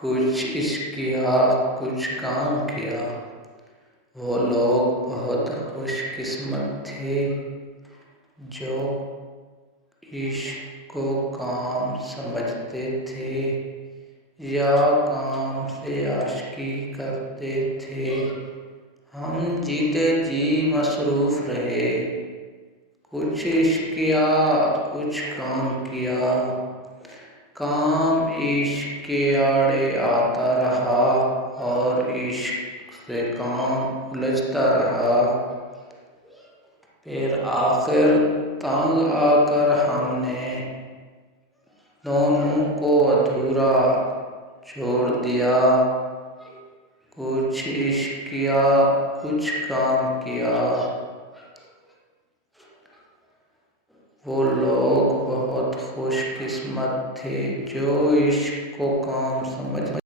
کچھ عشق کیا کچھ کام کیا۔ وہ لوگ بہت خوش قسمت تھے جو عشق کو کام سمجھتے تھے یا کام سے عاشقی کرتے تھے۔ ہم جیتے جی مصروف رہے، کچھ عشق کیا کچھ کام کیا۔ کام عشق کے آڑے آتا رہا اور عشق سے کام الجھتا رہا۔ پھر آخر تنگ آ کر ہم نے دونوں کو ادھورا چھوڑ دیا۔ کچھ عشق کیا کچھ کام کیا۔ وہ لوگ بہت خوش قسمت تھے جو عشق کو کام سمجھتے